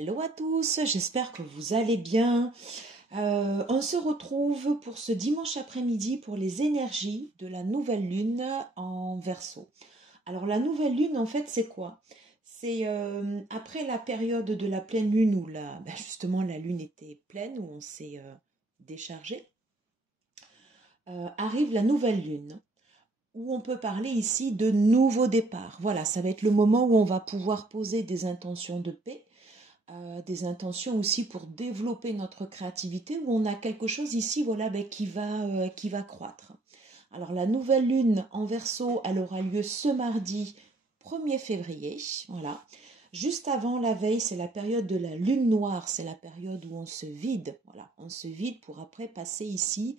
Hello à tous, j'espère que vous allez bien. On se retrouve pour ce dimanche après-midi pour les énergies de la nouvelle lune en Verseau. Alors la nouvelle lune, en fait, c'est quoi? C'est après la période de la pleine lune où justement la lune était pleine, où on s'est déchargé, arrive la nouvelle lune, où on peut parler ici de nouveau départ. Voilà, ça va être le moment où on va pouvoir poser des intentions de paix, des intentions aussi pour développer notre créativité, où on a quelque chose ici qui va croître. Alors la nouvelle lune en Verseau, elle aura lieu ce mardi 1er février, voilà. Juste avant la veille, c'est la période de la lune noire, c'est la période où on se vide, voilà. On se vide pour après passer ici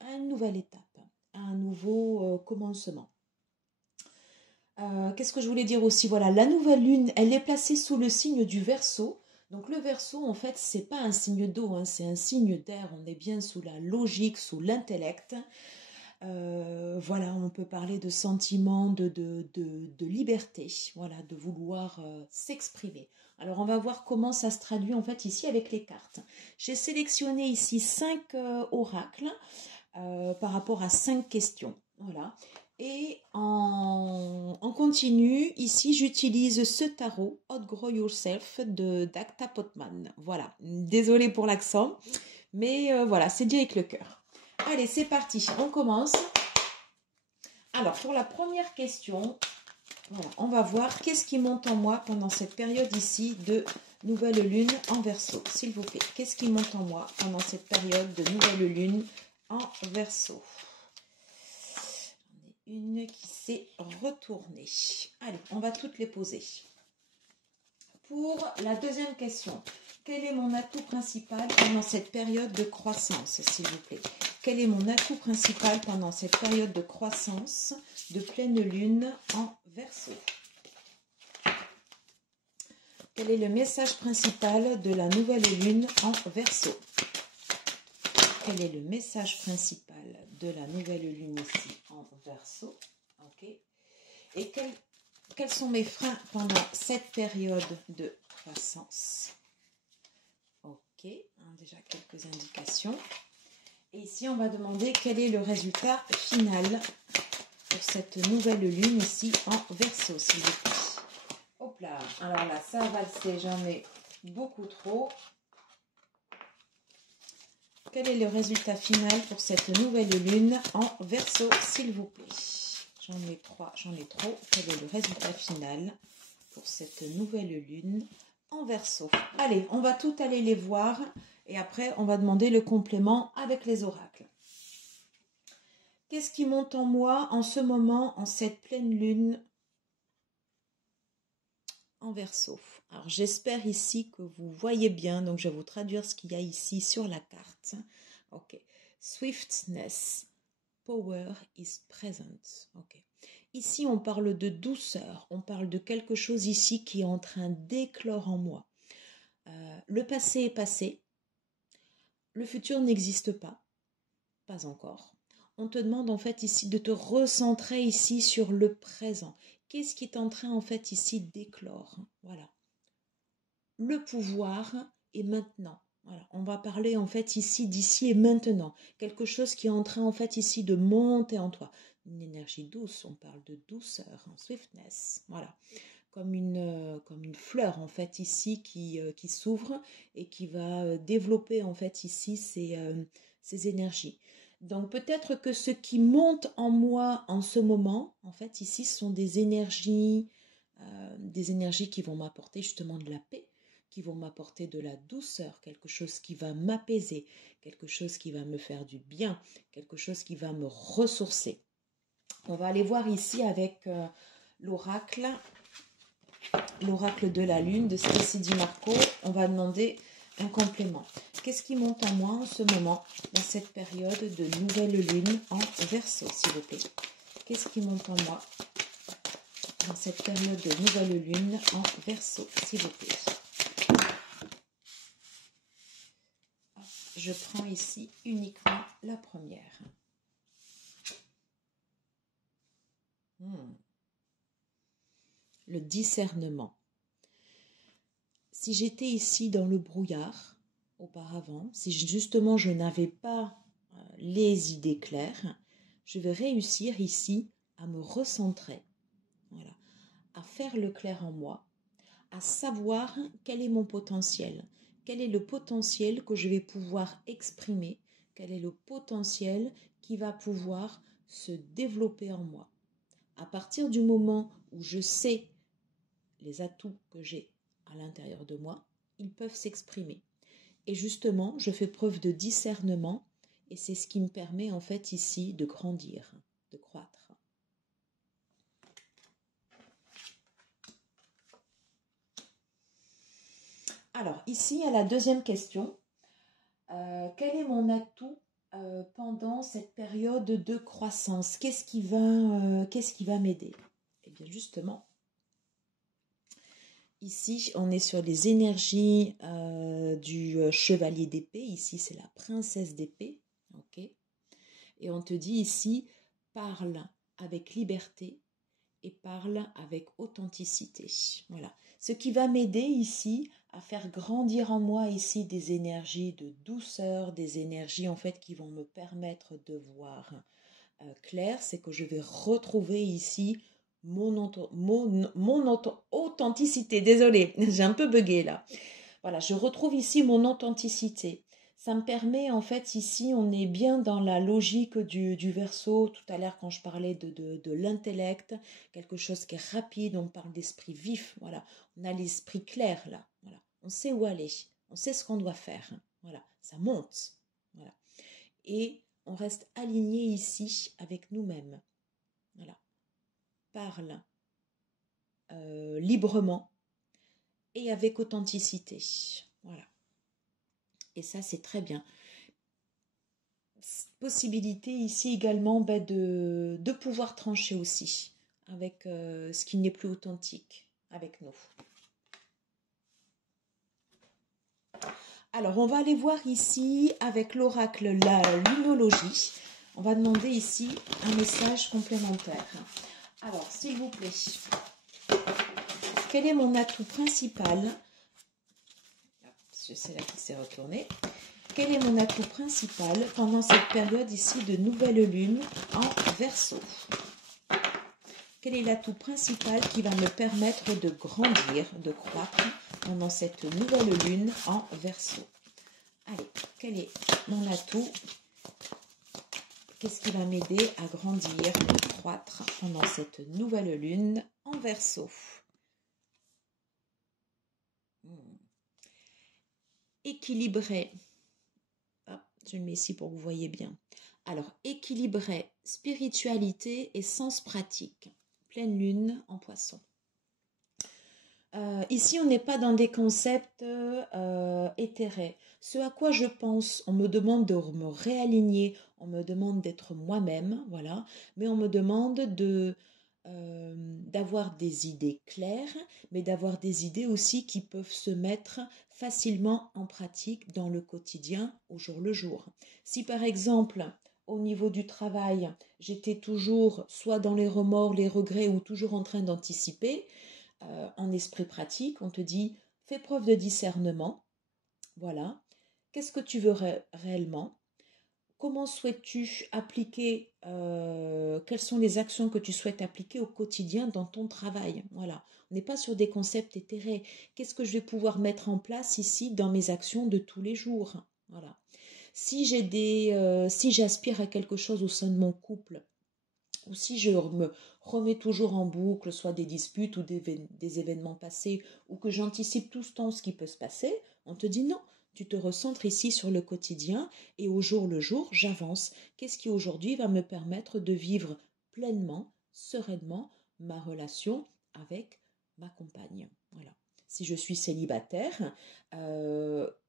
à une nouvelle étape, à un nouveau commencement. Qu'est-ce que je voulais dire aussi? Voilà, la nouvelle lune, elle est placée sous le signe du Verseau. Donc le Verseau, en fait, c'est pas un signe d'eau, hein, c'est un signe d'air. On est bien sous la logique, sous l'intellect. Voilà, on peut parler de sentiments de liberté, voilà, de vouloir s'exprimer. Alors on va voir comment ça se traduit en fait ici avec les cartes. J'ai sélectionné ici 5 oracles par rapport à 5 questions. Voilà. Et en continu, ici, j'utilise ce tarot, Outgrow Yourself, de d'Acta Potman. Voilà. Désolée pour l'accent, mais voilà, c'est dit avec le cœur. Allez, c'est parti, on commence. Alors, pour la première question, voilà, on va voir qu'est-ce qui monte en moi pendant cette période ici de nouvelle lune en Verseau. S'il vous plaît, qu'est-ce qui monte en moi pendant cette période de nouvelle lune en Verseau? Une qui s'est retournée. Allez, on va toutes les poser. Pour la deuxième question, quel est mon atout principal pendant cette période de croissance, s'il vous plaît? Quel est mon atout principal pendant cette période de croissance de pleine lune en Verseau? Quel est le message principal de la nouvelle lune en Verseau? Quel est le message principal de la nouvelle lune ici en Verseau? Ok. Et quels sont mes freins pendant cette période de croissance? Ok, déjà quelques indications. Et ici, on va demander quel est le résultat final pour cette nouvelle lune ici en Verseau, s'il vous plaît. Hop là, alors là, ça a valsé, j'en ai beaucoup trop. Quel est le résultat final pour cette nouvelle lune en Verseau, s'il vous plaît? J'en ai trop. Quel est le résultat final pour cette nouvelle lune en Verseau? Allez, on va tout aller les voir et après, on va demander le complément avec les oracles. Qu'est-ce qui monte en moi en ce moment, en cette pleine lune en Verseau? Alors, j'espère ici que vous voyez bien, donc je vais vous traduire ce qu'il y a ici sur la carte. Ok. Swiftness. Power is present. Ok. Ici, on parle de douceur. On parle de quelque chose ici qui est en train d'éclore en moi. Le passé est passé. Le futur n'existe pas. Pas encore. On te demande en fait ici de te recentrer ici sur le présent. Qu'est-ce qui est en train en fait ici d'éclore? Voilà. Le pouvoir est maintenant. Voilà, on va parler en fait ici d'ici et maintenant. Quelque chose qui est en train en fait ici de monter en toi. Une énergie douce, on parle de douceur, swiftness. Voilà, comme une fleur en fait ici qui s'ouvre et qui va développer en fait ici ces énergies. Donc peut-être que ce qui monte en moi en ce moment, en fait ici, sont des énergies qui vont m'apporter justement de la paix, qui vont m'apporter de la douceur, quelque chose qui va m'apaiser, quelque chose qui va me faire du bien, quelque chose qui va me ressourcer. On va aller voir ici avec l'oracle de la lune de Stacy Di Marco. On va demander un complément. Qu'est-ce qui monte en moi en ce moment, dans cette période de nouvelle lune en Verseau, s'il vous plaît? Qu'est-ce qui monte en moi dans cette période de nouvelle lune en Verseau, s'il vous plaît? Je prends ici uniquement la première. Le discernement. Si j'étais ici dans le brouillard auparavant, si justement je n'avais pas les idées claires, je vais réussir ici à me recentrer, voilà, à faire le clair en moi, à savoir quel est mon potentiel, quel est le potentiel que je vais pouvoir exprimer, quel est le potentiel qui va pouvoir se développer en moi. À partir du moment où je sais les atouts que j'ai à l'intérieur de moi, ils peuvent s'exprimer. Et justement, je fais preuve de discernement et c'est ce qui me permet en fait ici de grandir, de croître. Alors, ici, à la deuxième question, quel est mon atout pendant cette période de croissance? Qu'est-ce qui va m'aider? Eh bien, justement, ici, on est sur les énergies du chevalier d'épée. Ici, c'est la princesse d'épée. Okay. Et on te dit ici, parle avec liberté et parle avec authenticité. Voilà. Ce qui va m'aider ici à faire grandir en moi ici des énergies de douceur, des énergies en fait qui vont me permettre de voir clair, c'est que je vais retrouver ici mon authenticité. Désolée, j'ai un peu bugué là. Voilà, je retrouve ici mon authenticité. Ça me permet, en fait, ici, on est bien dans la logique du Verseau. Tout à l'heure, quand je parlais de l'intellect, quelque chose qui est rapide, on parle d'esprit vif. Voilà, on a l'esprit clair là. Voilà, on sait où aller, on sait ce qu'on doit faire. Voilà, ça monte. Voilà, et on reste aligné ici avec nous-mêmes. Voilà, parle librement et avec authenticité. Voilà. Et ça, c'est très bien. Possibilité ici également de pouvoir trancher aussi avec ce qui n'est plus authentique avec nous. Alors, on va aller voir ici avec l'oracle, la lunologie. On va demander ici un message complémentaire. Alors, s'il vous plaît, quel est mon atout principal? C'est là qui s'est retourné. Quel est mon atout principal pendant cette période ici de nouvelle lune en Verseau? Quel est l'atout principal qui va me permettre de grandir, de croître pendant cette nouvelle lune en Verseau? Allez, quel est mon atout? Qu'est-ce qui va m'aider à grandir, à croître pendant cette nouvelle lune en Verseau? Équilibré. Ah, je le mets ici pour que vous voyez bien. Alors, équilibré, spiritualité et sens pratique. Pleine lune en Poisson. Ici, on n'est pas dans des concepts éthérés. Ce à quoi je pense, on me demande de me réaligner, on me demande d'être moi-même, voilà, mais on me demande d'avoir des idées claires, mais d'avoir des idées aussi qui peuvent se mettre facilement en pratique dans le quotidien, au jour le jour. Si par exemple, au niveau du travail, j'étais toujours soit dans les remords, les regrets ou toujours en train d'anticiper, en esprit pratique, on te dit fais preuve de discernement, voilà, qu'est-ce que tu veux réellement, comment souhaites-tu appliquer, quelles sont les actions que tu souhaites appliquer au quotidien dans ton travail, voilà, on n'est pas sur des concepts éthérés, qu'est-ce que je vais pouvoir mettre en place ici dans mes actions de tous les jours, voilà, si si j'aspire à quelque chose au sein de mon couple, ou si je me remets toujours en boucle, soit des disputes ou des événements passés, ou que j'anticipe tout ce temps ce qui peut se passer, on te dit non, tu te recentres ici sur le quotidien et au jour le jour, j'avance. Qu'est-ce qui aujourd'hui va me permettre de vivre pleinement, sereinement, ma relation avec ma compagne? Voilà. Si je suis célibataire,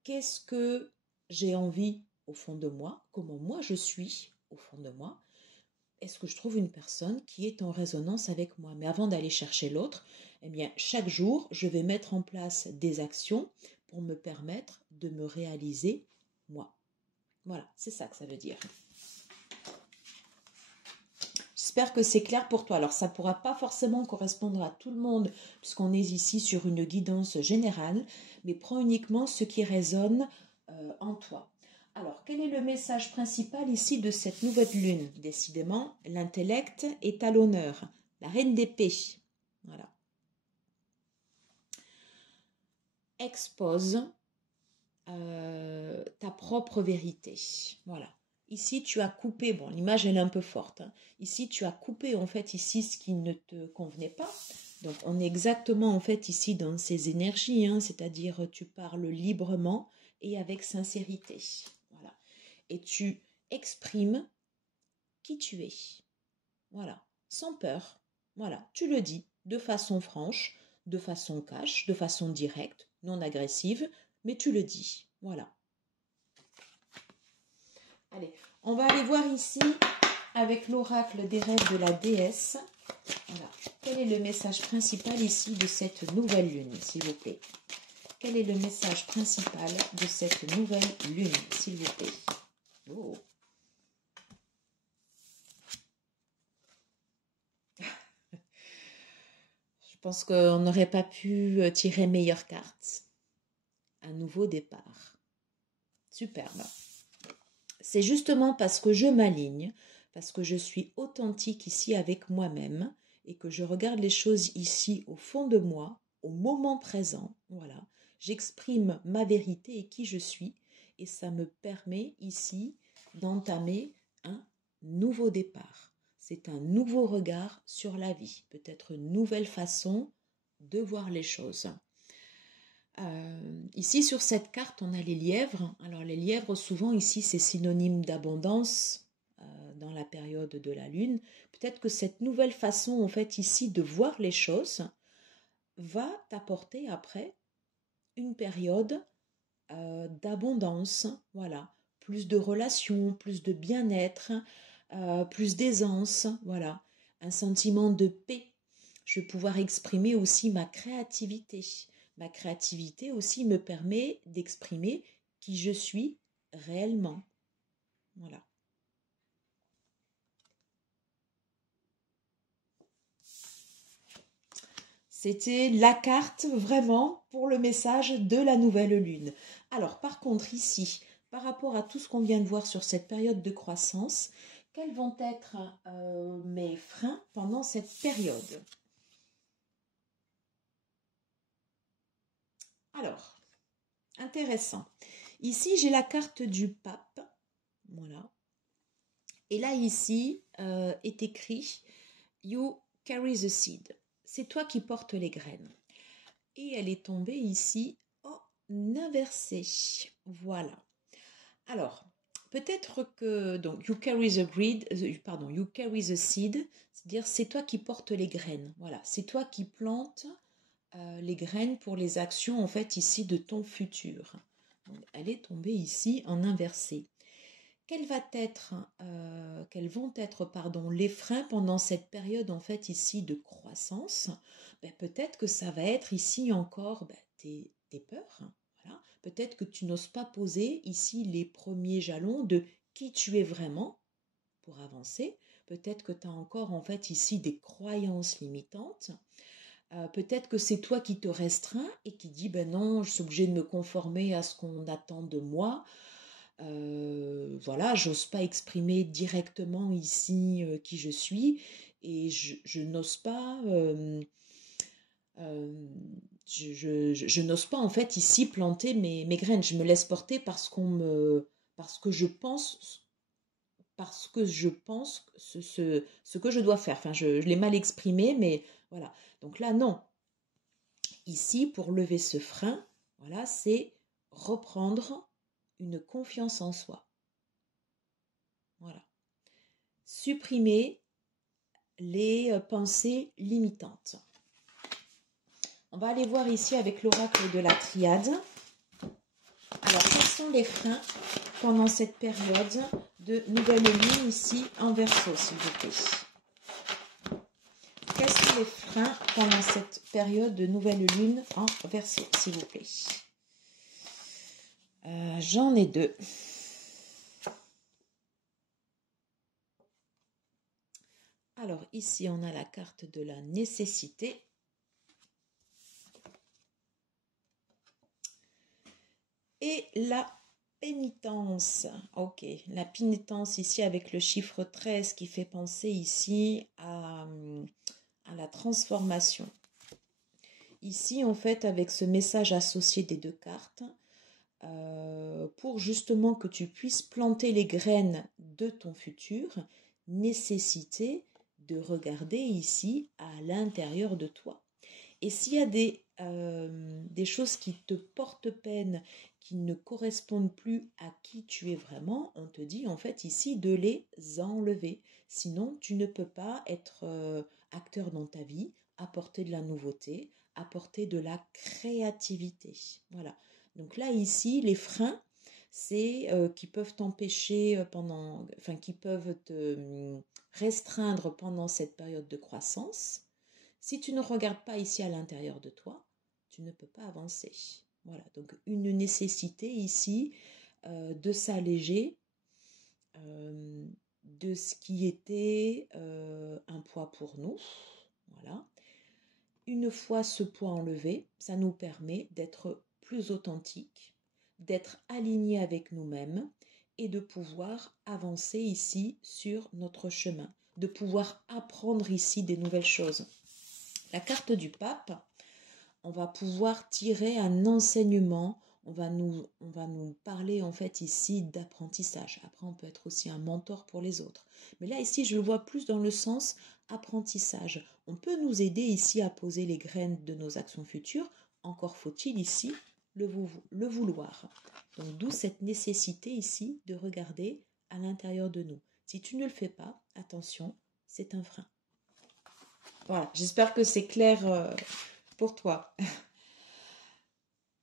qu'est-ce que j'ai envie au fond de moi? Comment moi je suis au fond de moi? Est-ce que je trouve une personne qui est en résonance avec moi? Mais avant d'aller chercher l'autre, eh bien, chaque jour, je vais mettre en place des actions pour me permettre de me réaliser moi. Voilà, c'est ça que ça veut dire. J'espère que c'est clair pour toi. Alors, ça ne pourra pas forcément correspondre à tout le monde, puisqu'on est ici sur une guidance générale, mais prends uniquement ce qui résonne en toi. Alors, quel est le message principal ici de cette nouvelle lune? Décidément, l'intellect est à l'honneur. La reine d'épée. Voilà. Expose ta propre vérité. Voilà. Ici, tu as coupé, bon, l'image elle est un peu forte. Hein. Ici, tu as coupé en fait ici ce qui ne te convenait pas. Donc, on est exactement en fait ici dans ces énergies, hein, c'est-à-dire tu parles librement et avec sincérité. Voilà. Et tu exprimes qui tu es. Voilà. Sans peur. Voilà. Tu le dis de façon franche, de façon cash, de façon directe, non agressive, mais tu le dis. Voilà. Allez, on va aller voir ici avec l'oracle des rêves de la déesse. Voilà. Quel est le message principal ici de cette nouvelle lune, s'il vous plaît? Quel est le message principal de cette nouvelle lune, s'il vous plaît? Oh. Je pense qu'on n'aurait pas pu tirer meilleure carte. Un nouveau départ. Superbe. C'est justement parce que je m'aligne, parce que je suis authentique ici avec moi-même et que je regarde les choses ici au fond de moi, au moment présent, voilà. J'exprime ma vérité et qui je suis et ça me permet ici d'entamer un nouveau départ. C'est un nouveau regard sur la vie, peut-être une nouvelle façon de voir les choses. Ici sur cette carte on a les lièvres. Alors les lièvres souvent ici c'est synonyme d'abondance dans la période de la lune. Peut-être que cette nouvelle façon en fait ici de voir les choses va t'apporter après une période d'abondance, voilà, plus de relations, plus de bien-être, plus d'aisance, voilà, un sentiment de paix. Je vais pouvoir exprimer aussi ma créativité. Ma créativité aussi me permet d'exprimer qui je suis réellement. Voilà. C'était la carte vraiment pour le message de la nouvelle lune. Alors par contre ici, par rapport à tout ce qu'on vient de voir sur cette période de croissance, quels vont être mes freins pendant cette période? Alors, intéressant. Ici, j'ai la carte du pape. Voilà. Et là, ici, est écrit « You carry the seed ». C'est toi qui portes les graines. Et elle est tombée ici en inversé. Voilà. Alors, peut-être que donc you carry the you carry the seed, c'est-à-dire c'est toi qui portes les graines. Voilà, c'est toi qui plantes les graines pour les actions en fait ici de ton futur. Donc, elle est tombée ici en inversé. Quels vont être les freins pendant cette période en fait ici de croissance? Peut-être que ça va être ici encore tes peurs. Voilà. Peut-être que tu n'oses pas poser ici les premiers jalons de qui tu es vraiment pour avancer. Peut-être que tu as encore en fait ici des croyances limitantes. Peut-être que c'est toi qui te restreins et qui dis non, je suis obligée de me conformer à ce qu'on attend de moi. Voilà, j'ose pas exprimer directement ici qui je suis et je n'ose pas je n'ose pas en fait ici planter mes graines. Je me laisse porter parce que je pense ce que je dois faire. Enfin, je l'ai mal exprimé, mais voilà. Donc là, non. Ici, pour lever ce frein, voilà, c'est reprendre une confiance en soi. Voilà. Supprimer les pensées limitantes. On va aller voir ici avec l'oracle de la triade. Alors, quels sont les freins pendant cette période de nouvelle lune ici en Verseau, s'il vous plaît? Quels sont les freins pendant cette période de nouvelle lune en Verseau, s'il vous plaît? J'en ai deux. Alors ici, on a la carte de la nécessité. Et la pénitence. Ok, la pénitence ici avec le chiffre 13 qui fait penser ici à la transformation. Ici, en fait, avec ce message associé des deux cartes, pour justement que tu puisses planter les graines de ton futur, nécessité de regarder ici à l'intérieur de toi. Et s'il y a des choses qui te portent peine, qui ne correspondent plus à qui tu es vraiment, on te dit en fait ici de les enlever. Sinon, tu ne peux pas être acteur dans ta vie, apporter de la nouveauté, apporter de la créativité. Voilà. Donc là, ici, les freins, c'est qui peuvent t'empêcher qui peuvent te restreindre pendant cette période de croissance. Si tu ne regardes pas ici à l'intérieur de toi, tu ne peux pas avancer. Voilà, donc une nécessité ici de s'alléger de ce qui était un poids pour nous. Voilà. Une fois ce poids enlevé, ça nous permet d'être plus authentiques, d'être alignés avec nous-mêmes et de pouvoir avancer ici sur notre chemin, de pouvoir apprendre ici des nouvelles choses. La carte du pape, on va pouvoir tirer un enseignement, on va nous parler en fait ici d'apprentissage. Après, on peut être aussi un mentor pour les autres. Mais là, ici, je le vois plus dans le sens apprentissage. On peut nous aider ici à poser les graines de nos actions futures. Encore faut-il ici le vouloir. Donc, d'où cette nécessité ici de regarder à l'intérieur de nous. Si tu ne le fais pas, attention, c'est un frein. Voilà, j'espère que c'est clair pour toi.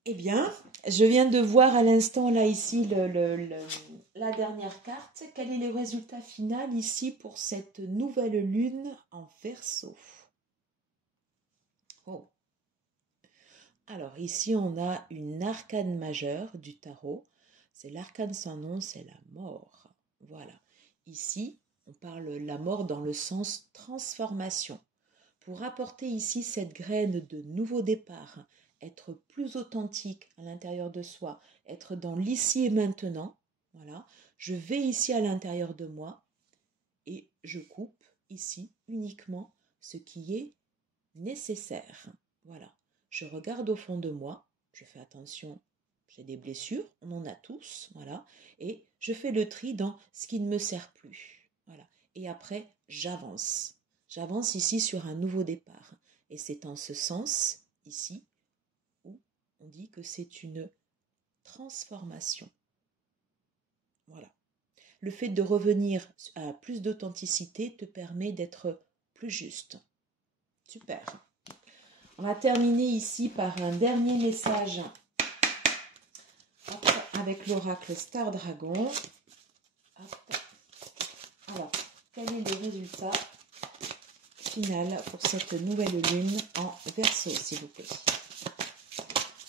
Eh bien, je viens de voir à l'instant là ici la dernière carte. Quel est le résultat final ici pour cette nouvelle lune en Verseau? Oh. Alors ici on a une arcane majeure du tarot. C'est l'arcane sans nom, c'est la mort. Voilà. Ici, on parle la mort dans le sens transformation. Pour apporter ici cette graine de nouveau départ, être plus authentique à l'intérieur de soi, être dans l'ici et maintenant, voilà, je vais ici à l'intérieur de moi et je coupe ici uniquement ce qui est nécessaire. Voilà, je regarde au fond de moi, je fais attention, j'ai des blessures, on en a tous, voilà, et je fais le tri dans ce qui ne me sert plus. Voilà, et après, j'avance. J'avance ici sur un nouveau départ. Et c'est en ce sens, ici, où on dit que c'est une transformation. Voilà. Le fait de revenir à plus d'authenticité te permet d'être plus juste. Super. On va terminer ici par un dernier message avec l'oracle Star Dragon. Alors, quel est le résultat final pour cette nouvelle lune en Verseau, s'il vous plaît?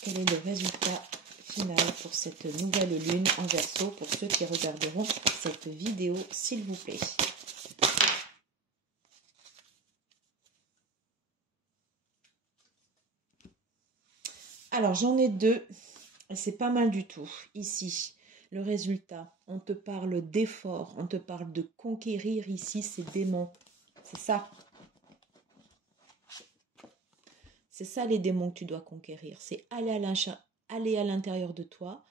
Quel est le résultat final pour cette nouvelle lune en Verseau pour ceux qui regarderont cette vidéo, s'il vous plaît? Alors, j'en ai deux et c'est pas mal du tout. Ici, le résultat, on te parle d'effort, on te parle de conquérir ici ces démons. C'est ça. C'est ça les démons que tu dois conquérir. C'est aller à l'intérieur de toi,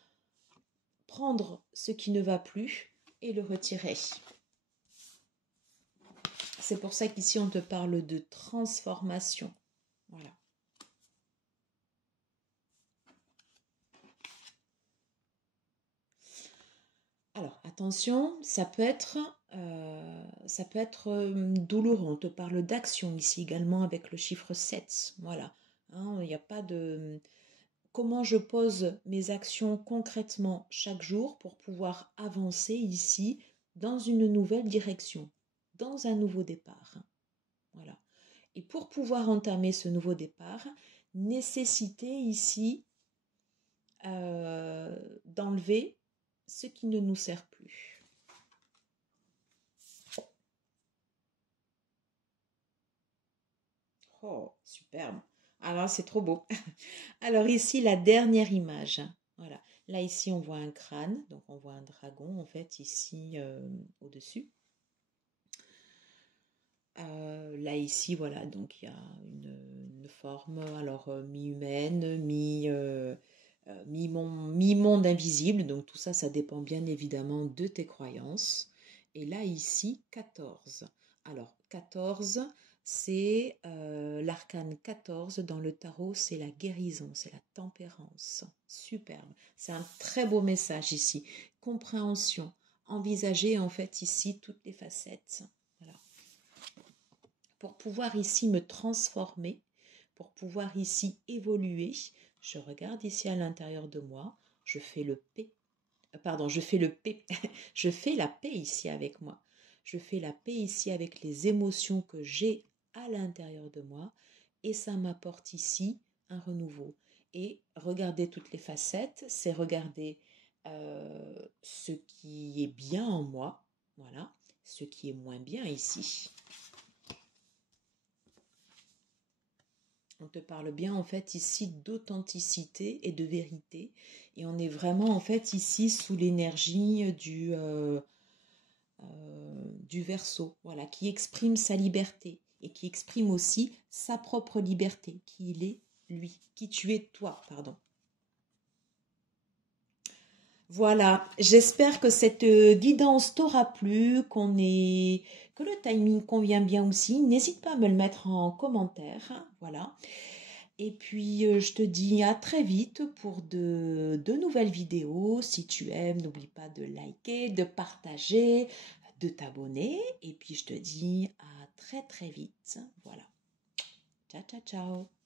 prendre ce qui ne va plus et le retirer. C'est pour ça qu'ici on te parle de transformation. Voilà. Alors attention, ça peut être douloureux. On te parle d'action ici également avec le chiffre 7. Voilà. Hein, il n'y a pas de... Comment je pose mes actions concrètement chaque jour pour pouvoir avancer ici dans une nouvelle direction, dans un nouveau départ. Voilà. Et pour pouvoir entamer ce nouveau départ, nécessité ici d'enlever ce qui ne nous sert plus. Oh, superbe. Alors, c'est trop beau. Alors ici, la dernière image. Voilà. Là, ici, on voit un crâne. Donc, on voit un dragon, en fait, ici, au-dessus. Là, ici, voilà. Donc, il y a une forme, alors, mi-humaine, mi-monde invisible. Donc, tout ça, ça dépend bien évidemment de tes croyances. Et là, ici, 14. Alors, 14, c'est l'arcane 14 dans le tarot, c'est la guérison, c'est la tempérance. Superbe. C'est un très beau message ici. Compréhension. Envisager en fait ici toutes les facettes. Voilà. Pour pouvoir ici me transformer, pour pouvoir ici évoluer, je regarde ici à l'intérieur de moi, je fais le P. Pardon, je fais le P. Je fais la paix ici avec moi. Je fais la paix ici avec les émotions que j'ai à l'intérieur de moi et ça m'apporte ici un renouveau. Et regarder toutes les facettes, c'est regarder ce qui est bien en moi, voilà, ce qui est moins bien ici. On te parle bien en fait ici d'authenticité et de vérité. Et on est vraiment en fait ici sous l'énergie du Verseau, voilà, qui exprime sa liberté et qui exprime aussi sa propre liberté, qui il est lui, qui tu es toi, pardon. Voilà, j'espère que cette guidance t'aura plu, que le timing convient bien aussi. N'hésite pas à me le mettre en commentaire, hein, voilà. Et puis, je te dis à très vite pour de nouvelles vidéos. Si tu aimes, n'oublie pas de liker, de partager, de t'abonner. Et puis, je te dis à très très vite. Voilà. Ciao, ciao, ciao.